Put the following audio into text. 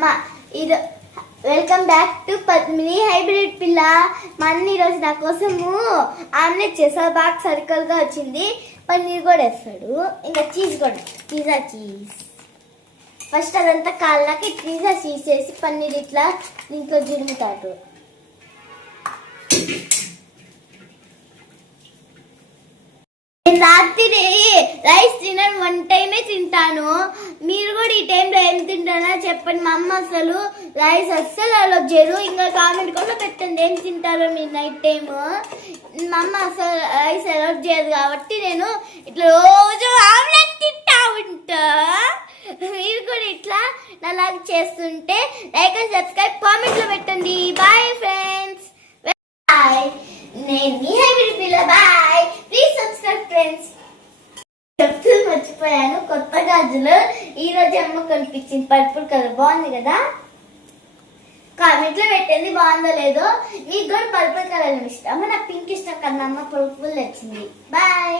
మా ఇది welcome back to Padmini hybrid పిల్ల. మా అన్న ఈరోజు నా కోసము ఆమ్లెట్ చేసాడు. బాగా సర్కిల్గా వచ్చింది. పన్నీర్ కూడా వేస్తాడు, ఇంకా చీజ్ కూడా, పిజ్జా చీజ్. ఫస్ట్ అదంతా కాళ్ళకి పిజ్జా చీజ్ చేసి పన్నీర్ ఇట్లా ఇంట్లో జురుముతాడు. రాత్రి రైస్ తినను, 1 టైమే తింటాను. మీరు కూడా ఈ టైంలో ఏం తింటారో చెప్పండి. మా అమ్మ అసలు రైస్ అస్సలు అలౌ చేయరు. ఇంకా కామెంట్ కూడా పెట్టండి ఏం తింటారో మీరు నైట్ టైమ్. మా అమ్మ అసలు రైస్ అలౌ చేయదు కాబట్టి నేను ఇట్లా రోజు ఆమ్లెట్ తింటా ఉంటా. మీరు కూడా ఇట్లా నాలాగా చేస్తుంటే లైక్ అండ్ సబ్స్క్రైబ్ కామెంట్లో పెట్టండి. Bye friends, bye. నేను మీ హైబ్రిడ్ పిల్ల. Bye, please subscribe friends. చెప్తూ మర్చిపోయాను, కొత్త గాజులు ఈ రోజు అమ్మ కనిపించింది. పర్పుల్ కలర్ బాగుంది కదా, కామెంట్ లో పెట్టండి బాగుందో లేదో. మీకు కూడా పర్పుల్ కలర్ ఇష్టం, నాకు పింక్ ఇష్టం కదా, అమ్మ పర్పుల్ వచ్చింది. బాయ్.